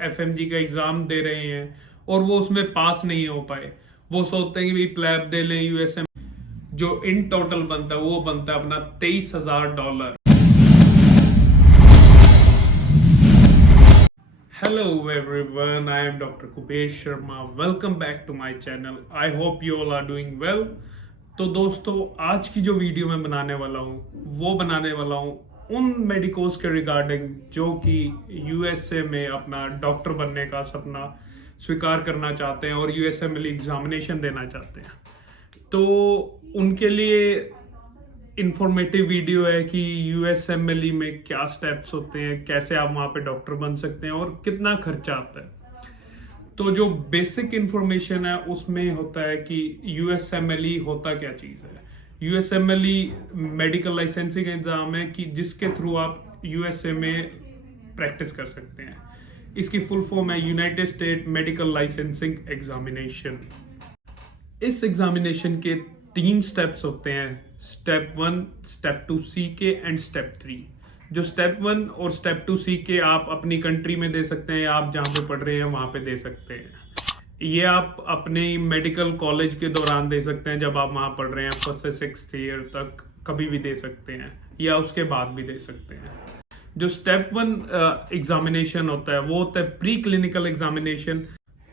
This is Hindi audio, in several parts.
एफएमजी का एग्जाम दे रहे हैं और वो उसमें पास नहीं हो पाए, वो सोचते हैं कि भाई प्लैब दे लें यूएसएम, जो इन टोटल बनता है वो बनता है अपना $23,000। Hello everyone, I am Dr. Kubesh Sharma. Welcome back to my channel. I hope you all are doing well. तो दोस्तों, आज की जो वीडियो मैं बनाने वाला हूँ वो बनाने वाला हूँ उन मेडिकोस के रिगार्डिंग जो कि यूएसए में अपना डॉक्टर बनने का सपना स्वीकार करना चाहते हैं और यूएसएमएल एग्जामिनेशन देना चाहते हैं। तो उनके लिए इंफॉर्मेटिव वीडियो है कि यूएसएमएलई में क्या स्टेप्स होते हैं, कैसे आप वहाँ पे डॉक्टर बन सकते हैं और कितना खर्चा आता है। तो जो बेसिक इंफॉर्मेशन है उसमें होता है कि यूएसएमएलई होता क्या चीज़ है। यूएसएमएलई मेडिकल लाइसेंसिंग एग्जाम है कि जिसके थ्रू आप यूएसए में प्रैक्टिस कर सकते हैं। इसकी फुल फॉर्म है United State Medical Licensing Examination. इस एग्जामिनेशन के 3 स्टेप्स होते हैं, step 1, step 2 CK and step 3। जो स्टेप 1 और स्टेप 2 सीके आप अपनी कंट्री में दे सकते हैं, आप जहाँ पे पढ़ रहे हैं वहाँ पे दे सकते हैं। ये आप अपने मेडिकल कॉलेज के दौरान दे सकते हैं, जब आप वहाँ पढ़ रहे हैं 1st से 6th ईयर तक कभी भी दे सकते हैं, या उसके बाद भी दे सकते हैं। जो स्टेप 1 एग्जामिनेशन होता है वो होता है प्री क्लिनिकल एग्जामिनेशन।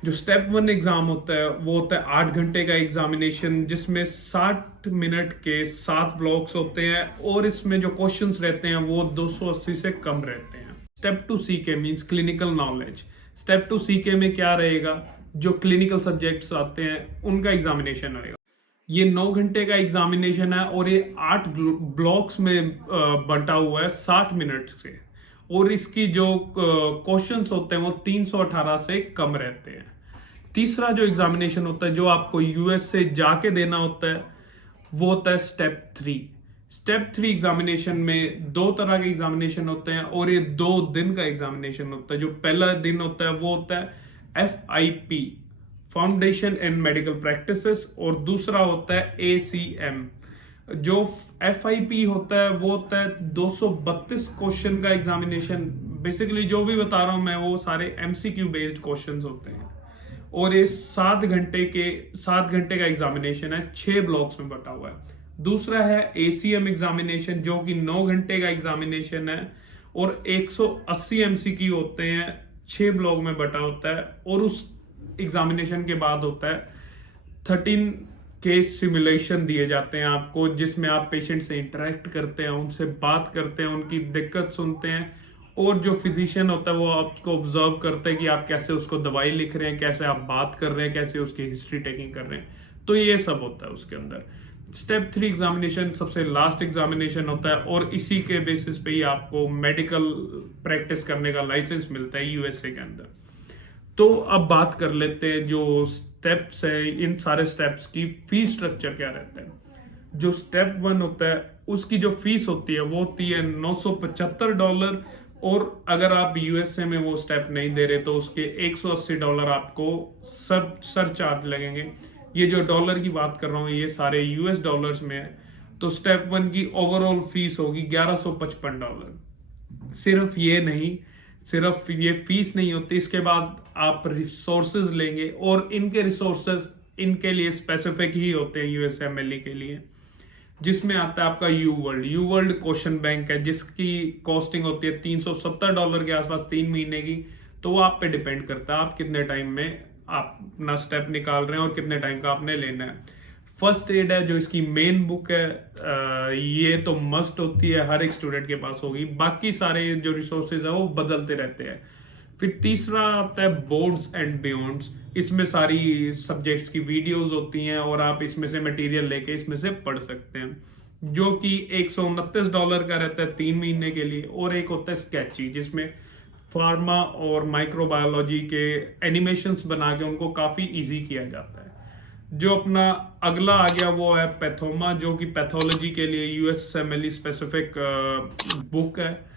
जो स्टेप 1 एग्जाम होता है वो होता है 8 घंटे का एग्जामिनेशन, जिसमें 60 मिनट के 7 ब्लॉक्स होते हैं और इसमें जो क्वेश्चंस रहते हैं वो 280 से कम रहते हैं। Step 2 CK means clinical knowledge. Step 2 CK में क्या रहेगा, जो क्लिनिकल सब्जेक्ट्स आते हैं उनका एग्जामिनेशन रहेगा। ये 9 घंटे का एग्जामिनेशन है और ये 8 ब्लॉक्स में बंटा हुआ है 60 मिनट से, और इसकी जो क्वेश्चंस होते हैं वो 318 से कम रहते हैं। तीसरा जो एग्जामिनेशन होता है जो आपको यूएस से जाके देना होता है वो होता है स्टेप 3। स्टेप 3 एग्जामिनेशन में 2 तरह के एग्जामिनेशन होते हैं और ये 2 दिन का एग्जामिनेशन होता है। जो पहला दिन होता है वो होता है FIP, फाउंडेशन इन मेडिकल प्रैक्टिसेस, और दूसरा होता है ACM। जो FIP होता है वो होता है 232 क्वेश्चन का एग्जामिनेशन। बेसिकली जो भी बता रहा हूं मैं वो सारे MCQ बेस्ड क्वेश्चंस होते हैं, और ये 7 घंटे का एग्जामिनेशन है, 6 ब्लॉक्स में बटा हुआ है। दूसरा है ACM एग्जामिनेशन जो कि 9 घंटे का एग्जामिनेशन है और 180 MCQ होते हैं, 6 ब्लॉक में बटा होता है। और उस एग्जामिनेशन के बाद होता है 13 केस सिमुलेशन दिए जाते हैं आपको, जिसमें आप पेशेंट से इंटरेक्ट करते हैं, उनसे बात करते हैं, उनकी दिक्कत सुनते हैं, और जो फिजिशियन होता है वो आपको ऑब्जर्व करता है कि आप कैसे उसको दवाई लिख रहे हैं, कैसे आप बात कर रहे हैं, कैसे उसकी हिस्ट्री टेकिंग कर रहे हैं। तो ये सब होता है उसके अंदर। स्टेप 3 एग्जामिनेशन सबसे लास्ट एग्जामिनेशन होता है और इसी के बेसिस पे ही आपको मेडिकल प्रैक्टिस करने का लाइसेंस मिलता है यूएसए के अंदर। तो अब बात कर लेते हैं जो स्टेप्स है, इन सारे स्टेप्स की फीस स्ट्रक्चर क्या रहता है। जो स्टेप 1 होता है उसकी जो फीस होती है वो होती है $975, और अगर आप यूएसए में वो स्टेप नहीं दे रहे तो उसके $180 आपको सर चार्ज लगेंगे। ये जो डॉलर की बात कर रहा हूँ ये सारे US डॉलर्स में है। तो स्टेप 1 की ओवरऑल फीस होगी $1155। सिर्फ ये फीस नहीं होती, इसके बाद आप रिसोर्सेज लेंगे, और इनके रिसोर्सेज इनके लिए स्पेसिफिक ही होते हैं यूएसएमएलई के लिए, जिसमें आता है आपका यू वर्ल्ड क्वेश्चन बैंक है, जिसकी कॉस्टिंग होती है $370 के आसपास 3 महीने की। तो वो आप पे डिपेंड करता है आप कितने टाइम में आप अपना स्टेप निकाल रहे हैं और कितने टाइम का आपने लेना है। फर्स्ट एड है जो इसकी मेन बुक है, ये तो मस्ट होती है, हर एक स्टूडेंट के पास होगी। बाकी सारे जो रिसोर्सेज है वो बदलते रहते हैं। फिर तीसरा आता है बोर्ड्स एंड बियॉन्ड्स। इसमें सारी सब्जेक्ट्स की वीडियोस होती हैं और आप इसमें से मटेरियल लेके इसमें से पढ़ सकते हैं, जो कि $129 का रहता है 3 महीने के लिए। और एक होता है स्केची, जिसमें फार्मा और माइक्रोबायोलॉजी के एनिमेशंस बना के उनको काफी इजी किया जाता है। जो अपना अगला आ गया वो है पैथोमा, जो कि पैथोलॉजी के लिए यूएसएमएलई स्पेसिफिक बुक है।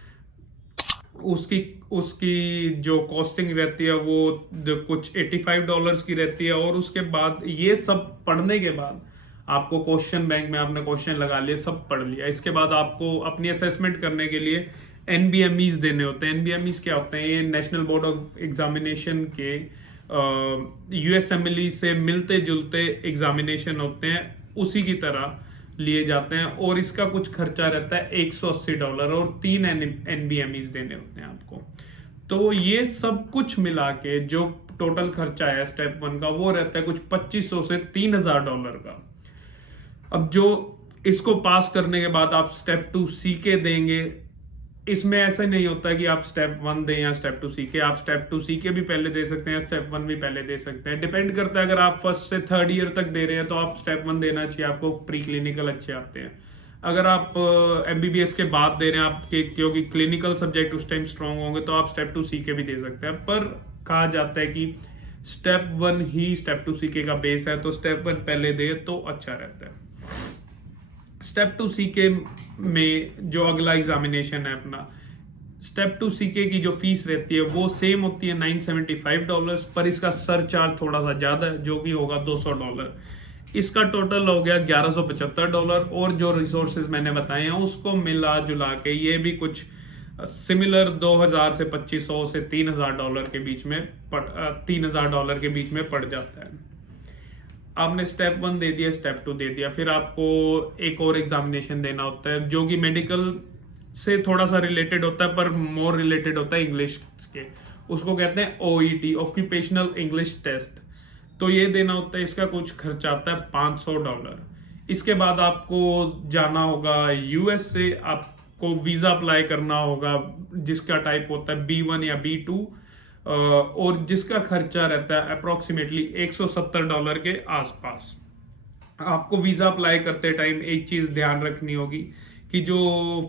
उसकी जो कॉस्टिंग रहती है वो कुछ $85 की रहती है। और उसके बाद ये सब पढ़ने के बाद आपको क्वेश्चन बैंक में आपने क्वेश्चन लगा लिए, सब पढ़ लिया, इसके बाद आपको अपनी असेसमेंट करने के लिए NBMEs देने होते हैं। NBMEs क्या होते हैं? ये नेशनल बोर्ड ऑफ एग्जामिनेशन के USMLE से मिलते जुलते एग्जामिनेशन होते हैं, उसी की तरह लिए जाते हैं। और इसका कुछ खर्चा रहता है $180 और 3 NBMEs देने होते हैं आपको। तो ये सब कुछ मिला के जो टोटल खर्चा है स्टेप 1 का, वो रहता है कुछ $2500 से $3000 का। अब जो इसको पास करने के बाद आप स्टेप 2 CK देंगे, इसमें ऐसा नहीं होता कि आप स्टेप 1 दें या स्टेप 2 CK। आप स्टेप 2 CK भी पहले दे सकते हैं, स्टेप 1 भी पहले दे सकते हैं, डिपेंड करता है। अगर आप फर्स्ट से थर्ड ईयर तक दे रहे हैं तो आप स्टेप 1 देना चाहिए, आपको प्री क्लिनिकल अच्छे आते हैं। अगर आप MBBS के बाद दे रहे हैं आपके, क्योंकि क्लिनिकल सब्जेक्ट उस टाइम स्ट्रांग होंगे, तो आप स्टेप 2 CK भी दे सकते हैं। पर कहा जाता है कि स्टेप 1 ही स्टेप 2 CK का बेस है, तो स्टेप 1 पहले दे तो अच्छा रहता है। स्टेप 2 CK में जो अगला एग्जामिनेशन है अपना, स्टेप 2 CK की जो फीस रहती है वो सेम होती है $975, पर इसका सर चार्ज थोड़ा सा ज्यादा है, जो कि होगा $200। इसका टोटल हो गया $1175। और जो रिसोर्सेज मैंने बताए हैं उसको मिला जुला के ये भी कुछ सिमिलर 2000 से 2500 से $3000 के बीच में $3000 के बीच में पड़ जाता है। आपने स्टेप 1 दे दिया, स्टेप 2 दे दिया, फिर आपको एक और एग्जामिनेशन देना होता है जो कि मेडिकल से थोड़ा सा रिलेटेड होता है, पर मोर रिलेटेड होता है इंग्लिश के। उसको कहते हैं OET, ऑक्यूपेशनल इंग्लिश टेस्ट। तो ये देना होता है, इसका कुछ खर्चा आता है $500। इसके बाद आपको जाना होगा US से, आपको वीजा अप्लाई करना होगा जिसका टाइप होता है B1 या B2, और जिसका खर्चा रहता है अप्रोक्सीमेटली $170 के आसपास। आपको वीजा अप्लाई करते टाइम एक चीज ध्यान रखनी होगी कि जो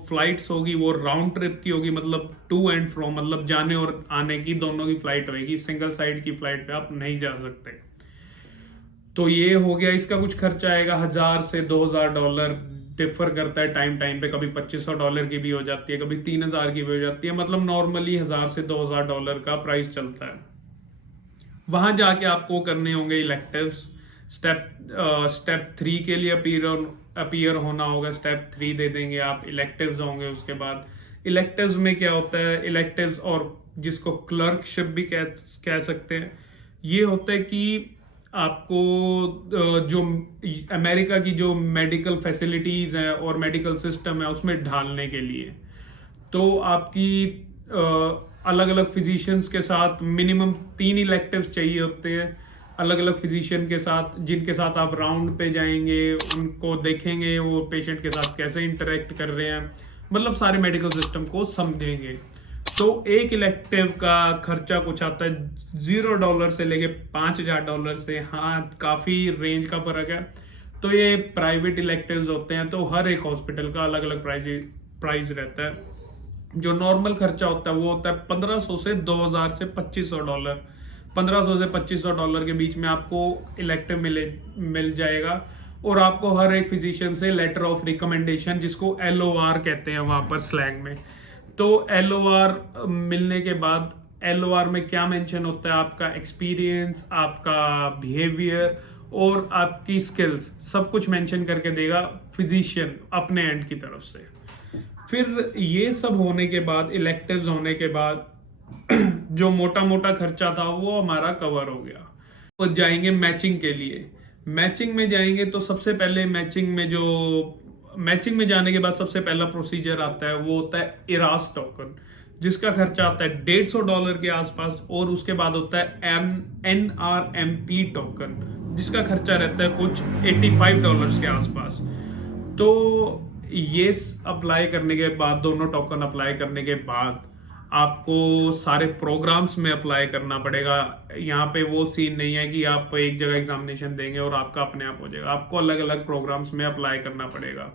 फ्लाइट्स होगी वो राउंड ट्रिप की होगी, मतलब टू एंड फ्रो, मतलब जाने और आने की दोनों की फ्लाइट होगी। सिंगल साइड की फ्लाइट पे आप नहीं जा सकते। तो ये हो गया, इसका कुछ खर्चा आएगा $1000 से $2000, डिफर करता है टाइम टाइम पे। कभी $2500 की भी हो जाती है, कभी 3000 की भी हो जाती है। मतलब नॉर्मली $1000 से $2000 का प्राइस चलता है। वहां जाके आपको करने होंगे इलेक्टिव्स। स्टेप 3 के लिए अपीयर होना होगा, स्टेप 3 दे देंगे आप, इलेक्टिव्स होंगे। उसके बाद इलेक्टिव्स में क्या होता है, इलेक्टिव्स और जिसको क्लर्कशिप भी कह सकते हैं, ये होता है कि आपको जो अमेरिका की जो मेडिकल फैसिलिटीज हैं और मेडिकल सिस्टम है उसमें ढालने के लिए, तो आपकी अलग अलग फिजिशियंस के साथ मिनिमम 3 इलेक्टिव्स चाहिए होते हैं, अलग अलग फिजिशियन के साथ, जिनके साथ आप राउंड पे जाएंगे, उनको देखेंगे वो पेशेंट के साथ कैसे इंटरेक्ट कर रहे हैं, मतलब सारे मेडिकल सिस्टम को समझेंगे। तो एक इलेक्टिव का खर्चा कुछ आता है $0 से लेके $5000 से। हाँ, काफी रेंज का फर्क है। तो ये प्राइवेट इलेक्टिव्स होते हैं, तो हर एक हॉस्पिटल का अलग अलग प्राइस रहता है। जो नॉर्मल खर्चा होता है वो होता है $1500 से $2000 से $2500। $1500 से $2500 के बीच में आपको इलेक्टिव मिल जाएगा। और आपको हर एक फिजिशियन से लेटर ऑफ रिकमेंडेशन, जिसको LOR कहते हैं वहां पर स्लैंग में, तो LOR मिलने के बाद LOR में क्या मेंशन होता है, आपका एक्सपीरियंस, आपका बिहेवियर और आपकी स्किल्स, सब कुछ मेंशन करके देगा फिजिशियन अपने एंड की तरफ से। फिर ये सब होने के बाद, इलेक्टिव्स होने के बाद जो मोटा मोटा खर्चा था वो हमारा कवर हो गया। तो जाएंगे मैचिंग के लिए। मैचिंग में जाएंगे तो सबसे पहले मैचिंग में जाने के बाद सबसे पहला प्रोसीजर आता है, वो होता है इरास टोकन, जिसका खर्चा आता है $150 के आसपास। और उसके बाद होता है NRMP टोकन, जिसका खर्चा रहता है कुछ $85 के आसपास। तो ये अप्लाई करने के बाद, दोनों टोकन अप्लाई करने के बाद आपको सारे प्रोग्राम्स में अप्लाई करना पड़ेगा। यहाँ पे वो सीन नहीं है कि आप एक जगह एग्जामिनेशन देंगे और आपका अपने आप हो जाएगा। आपको अलग अलग प्रोग्राम्स में अप्लाई करना पड़ेगा।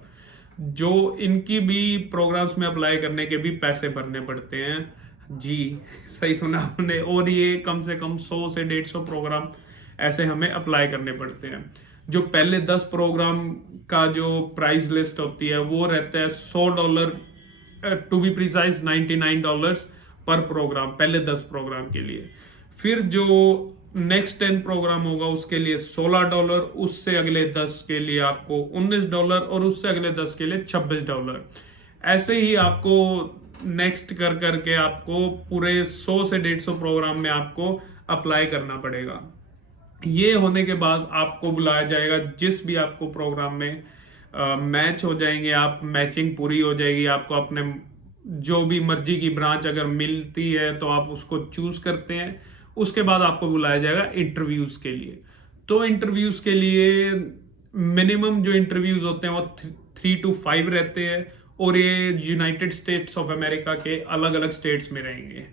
जो इनकी भी प्रोग्राम्स में अप्लाई करने के भी पैसे भरने पड़ते हैं। जी, सही सुना आपने। और ये कम से कम 100 से 150 प्रोग्राम ऐसे हमें अप्लाई करने पड़ते हैं। जो पहले 10 प्रोग्राम का जो प्राइस लिस्ट होती है वो रहता है $100, टू बी प्रिसाइज $99 पर प्रोग्राम, पहले 10 प्रोग्राम के लिए। फिर जो नेक्स्ट 10 प्रोग्राम होगा उसके लिए $16, उससे अगले 10 के लिए आपको $19 और उससे अगले 10 के लिए $26। ऐसे ही आपको नेक्स्ट कर करके आपको पूरे 100 से 150 प्रोग्राम में आपको अप्लाई करना पड़ेगा। ये होने के बाद आपको बुलाया जाएगा जिस भी आपको प्रोग्राम में मैच हो जाएंगे, आप मैचिंग पूरी हो जाएगी, आपको अपने जो भी मर्जी की ब्रांच अगर मिलती है तो आप उसको चूज करते हैं। उसके बाद आपको बुलाया जाएगा इंटरव्यूज के लिए। तो इंटरव्यूज के लिए मिनिमम जो इंटरव्यूज होते हैं वो 3 to 5 रहते हैं, और ये यूनाइटेड स्टेट्स ऑफ अमेरिका के अलग अलग स्टेट्स में रहेंगे।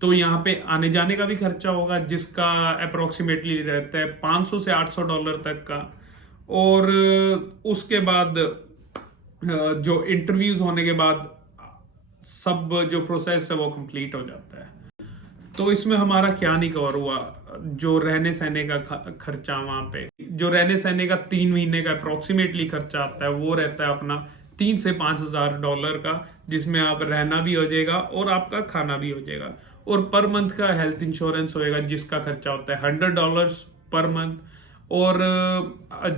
तो यहाँ पे आने जाने का भी खर्चा होगा जिसका अप्रोक्सीमेटली रहता है $500 से $800 तक का। और उसके बाद जो इंटरव्यूज होने के बाद सब जो प्रोसेस है वो कंप्लीट हो जाता है। तो इसमें हमारा क्या नहीं कवर हुआ, जो रहने सहने का खर्चा, वहां पे जो रहने सहने का 3 महीने का अप्रोक्सीमेटली खर्चा आता है वो रहता है अपना $3,000 से $5,000 का, जिसमें आप रहना भी हो जाएगा और आपका खाना भी हो जाएगा। और पर मंथ का हेल्थ इंश्योरेंस होएगा जिसका खर्चा होता है $100 पर मंथ। और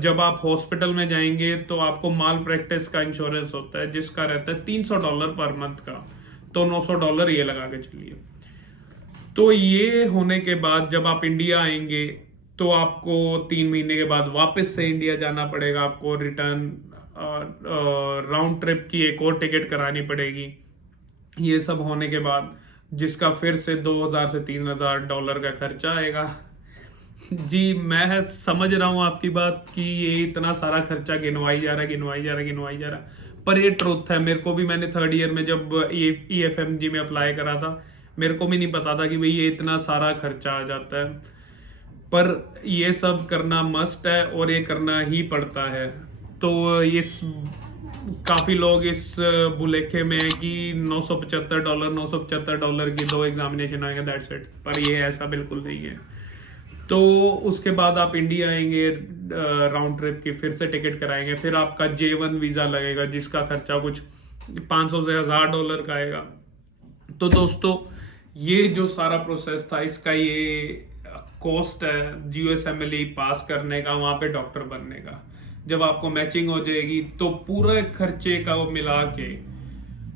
जब आप हॉस्पिटल में जाएंगे तो आपको माल प्रैक्टिस का इंश्योरेंस होता है जिसका रहता है $300 पर मंथ का, तो $900 ये लगा के चलिए। तो ये होने के बाद जब आप इंडिया आएंगे तो आपको 3 महीने के बाद वापस से इंडिया जाना पड़ेगा, आपको रिटर्न राउंड ट्रिप की एक और टिकट करानी पड़ेगी। ये सब होने के बाद जिसका फिर से $2,000 से $3,000 का खर्चा आएगा। जी मैं समझ रहा हूँ आपकी बात कि ये इतना सारा खर्चा गिनवाई जा रहा है, पर ये ट्रुथ है। मेरे को भी, मैंने 3rd ईयर में जब EFMG में अप्लाई करा था, मेरे को भी नहीं पता था कि भाई ये इतना सारा खर्चा आ जाता है, पर ये सब करना मस्ट है और ये करना ही पड़ता है। तो इस काफी लोग इस बुलेखे में है कि $975 की 2 एग्जामिनेशन आएंगे, दैट्स इट, पर ये ऐसा बिल्कुल नहीं है। तो उसके बाद आप इंडिया आएंगे, राउंड ट्रिप की फिर से टिकट कराएंगे, फिर आपका J1 वीजा लगेगा जिसका खर्चा कुछ $500 से $1,000 का आएगा। तो दोस्तों ये जो सारा प्रोसेस था इसका ये कॉस्ट है USMLE पास करने का, वहां पे डॉक्टर बनने का। जब आपको मैचिंग हो जाएगी तो पूरे खर्चे का वो मिला के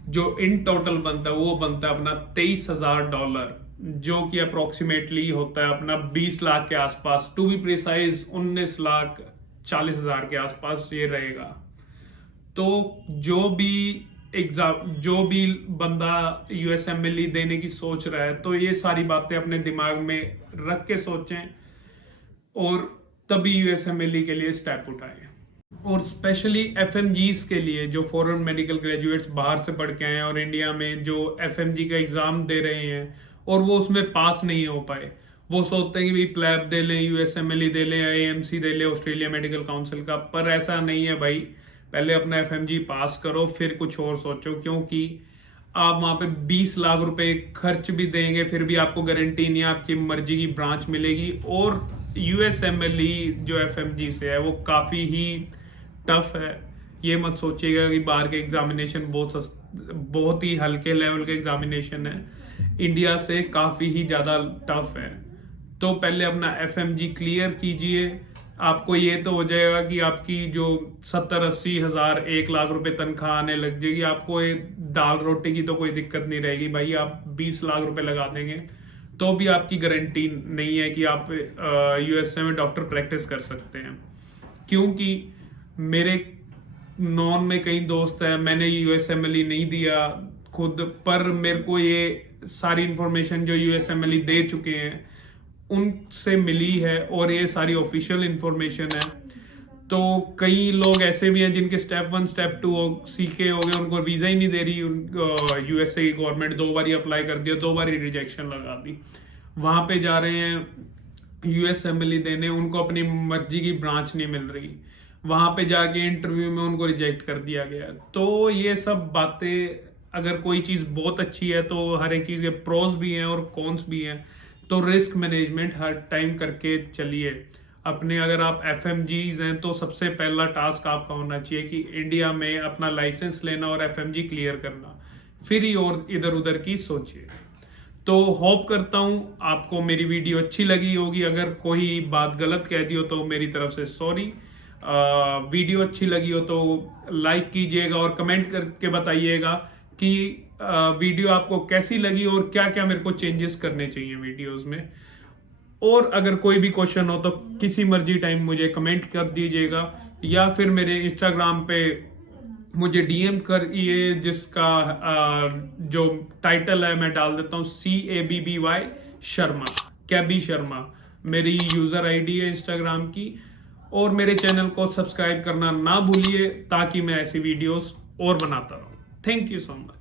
जो इन टोटल बनता है वो बनता है अपना $23,000, जो कि अप्रोक्सीमेटली होता है अपना 20 लाख के आसपास, टू बी प्रिसाइज 19,40,000 के आसपास ये रहेगा। तो जो भी बंदा USMLE देने की सोच रहा है तो ये सारी बातें अपने दिमाग में रख के सोचें और तभी USMLE के लिए स्टेप उठाएं। और स्पेशली FMGs के लिए जो फॉरेन मेडिकल ग्रेजुएट्स बाहर से पढ़ के आए हैं और इंडिया में जो FMG का एग्जाम दे रहे हैं और वो उसमें पास नहीं हो पाए, वो सोचते हैं कि भाई प्लैब दे लें, USMLE दे लें, AMC दे लें, ऑस्ट्रेलिया मेडिकल काउंसिल का, पर ऐसा नहीं है भाई। पहले अपना FMG पास करो फिर कुछ और सोचो, क्योंकि आप वहां पे 20 लाख रुपए खर्च भी देंगे फिर भी आपको गारंटी नहीं आपकी मर्जी की ब्रांच मिलेगी। और USMLE जो FMG से है वो काफी ही टफ है। ये मत सोचिएगा कि बाहर के एग्जामिनेशन बहुत ही हल्के लेवल के एग्जामिनेशन है, इंडिया से काफी ही ज्यादा टफ है। तो पहले अपना FMG क्लियर कीजिए, आपको ये तो हो जाएगा कि आपकी जो 70-80 हजार 1 लाख रुपए तनख्वाह आने लग जाएगी, आपको ये दाल रोटी की तो कोई दिक्कत नहीं रहेगी भाई। आप 20 लाख रुपए लगा देंगे तो भी आपकी गारंटी नहीं है कि आप USA में डॉक्टर प्रैक्टिस कर सकते हैं, क्योंकि मेरे नॉन में कई दोस्त हैं, मैंने USMLE नहीं दिया खुद, पर मेरे को ये सारी इंफॉर्मेशन जो USMLE दे चुके हैं उनसे मिली है और ये सारी ऑफिशियल इंफॉर्मेशन है। तो कई लोग ऐसे भी हैं जिनके स्टेप 1 स्टेप 2 सीखे हो गए, उनको वीजा ही नहीं दे रही USA की गवर्नमेंट, 2 बार अप्लाई कर दिया, 2 बार रिजेक्शन लगा दी। वहां पे जा रहे हैं USMLE देने, उनको अपनी मर्जी की ब्रांच नहीं मिल रही, वहां पे जाके इंटरव्यू में उनको रिजेक्ट कर दिया गया। तो ये सब बातें, अगर कोई चीज बहुत अच्छी है तो हर एक चीज के प्रोस भी हैं और कॉन्स भी हैं। तो रिस्क मैनेजमेंट हर टाइम करके चलिए अपने। अगर आप FMGs हैं तो सबसे पहला टास्क आपका होना चाहिए कि इंडिया में अपना लाइसेंस लेना और FMG क्लियर करना, फिर ही और इधर उधर की सोचिए। तो होप करता हूं आपको मेरी वीडियो अच्छी लगी होगी। अगर कोई बात गलत कह दी हो तो मेरी तरफ से सॉरी। वीडियो अच्छी लगी हो तो लाइक कीजिएगा और कमेंट करके बताइएगा कि वीडियो आपको कैसी लगी और क्या क्या मेरे को चेंजेस करने चाहिए वीडियोस में। और अगर कोई भी क्वेश्चन हो तो किसी मर्जी टाइम मुझे कमेंट कर दीजिएगा, या फिर मेरे इंस्टाग्राम पे मुझे डीएम करिए, जिसका जो टाइटल है मैं डाल देता हूँ CABBY शर्मा, कैबी शर्मा मेरी यूजर आईडी है इंस्टाग्राम की। और मेरे चैनल को सब्सक्राइब करना ना भूलिए ताकि मैं ऐसी वीडियोस और बनाता रहूँ। Thank you so much.